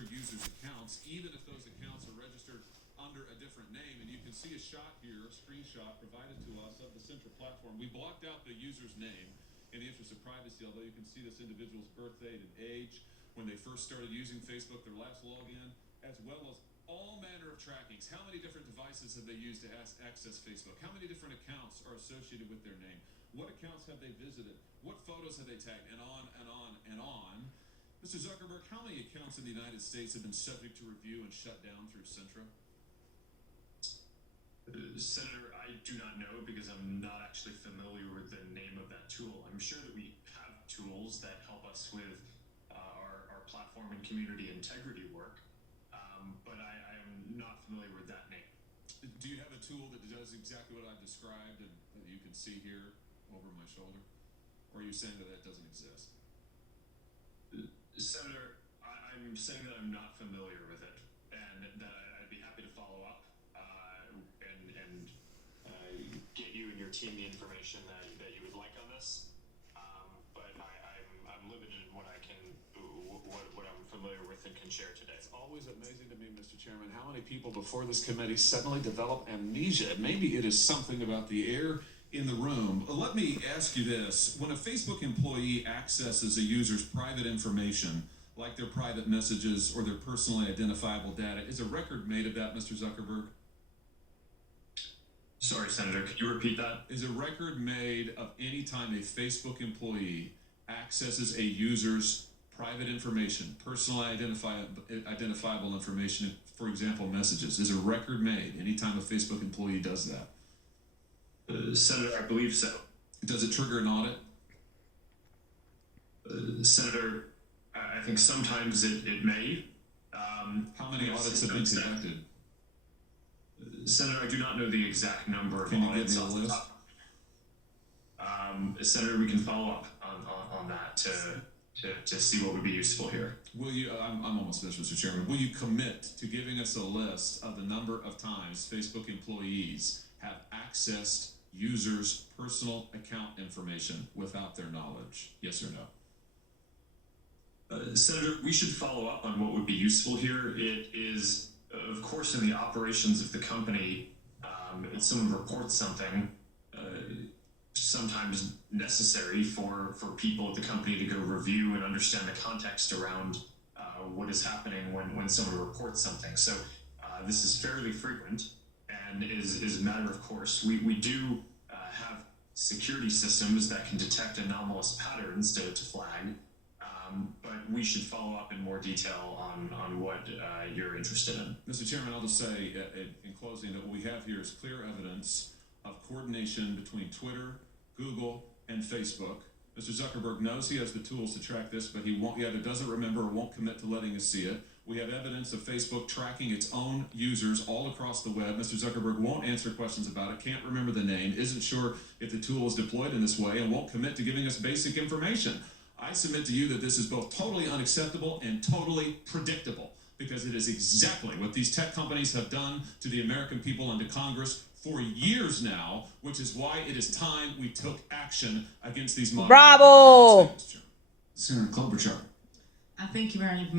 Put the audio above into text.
monitor users' accounts, even if those accounts are registered under a different name. And you can see a shot here, a screenshot provided to us of the Centra platform. We blocked out the user's name in the interest of privacy, although you can see this individual's birth date and age, when they first started using Facebook, their last login, as well as all manner of trackings. How many different devices have they used to access Facebook? How many different accounts are associated with their name? What accounts have they visited? What photos have they tagged? And on and on and on. Mr. Zuckerberg, how many accounts in the United States have been subject to review and shut down through Centra? Senator, I do not know because I'm not actually familiar with the name of that tool. I'm sure that we have tools that help us with our platform and community integrity work, but I am not familiar with that name. Do you have a tool that does exactly what I've described and that you can see here over my shoulder? Or are you saying that that doesn't exist? Senator, I'm saying that I'm not familiar with it, and that I'd be happy to follow up and get you and your team the information that you would like on this. But I'm limited in what I can, what I'm familiar with and can share today. It's always amazing to me, Mr. Chairman, how many people before this committee suddenly develop amnesia. Maybe it is something about the air in the room. Let me ask you this. When a Facebook employee accesses a user's private information, like their private messages or their personally identifiable data, is a record made of that, Mr. Zuckerberg? Sorry, Senator, could you repeat that? Is a record made of any time a Facebook employee accesses a user's private information, personally identifiable information, for example, messages? Is a record made anytime a Facebook employee does that? Senator, I believe so. Does it trigger an audit? Senator, I think sometimes it may. How many audits have been conducted? Senator, I do not know the exact number of Can you audits. give me a list? Senator, we can follow up on that to see what would be useful here. Will you, I'm almost finished, Mr. Chairman. Will you commit to giving us a list of the number of times Facebook employees have accessed users' personal account information without their knowledge? Yes or no? Senator, we should follow up on what would be useful here. It is, of course, in the operations of the company, if someone reports something, sometimes necessary for people at the company to go review and understand the context around what is happening when someone reports something. So this is fairly frequent and is a matter of course. We do have security systems that can detect anomalous patterns to flag, but we should follow up in more detail on what you're interested in. Mr. Chairman, I'll just say in closing that what we have here is clear evidence of coordination between Twitter, Google, and Facebook. Mr. Zuckerberg knows he has the tools to track this, but he either doesn't remember or won't commit to letting us see it. We have evidence of Facebook tracking its own users all across the web. Mr. Zuckerberg won't answer questions about it, can't remember the name, isn't sure if the tool is deployed in this way, and won't commit to giving us basic information. I submit to you that this is both totally unacceptable and totally predictable, because it is exactly what these tech companies have done to the American people and to Congress for years now, which is why it is time we took action against these modern. Bravo! Senator Klobuchar. I thank you very much.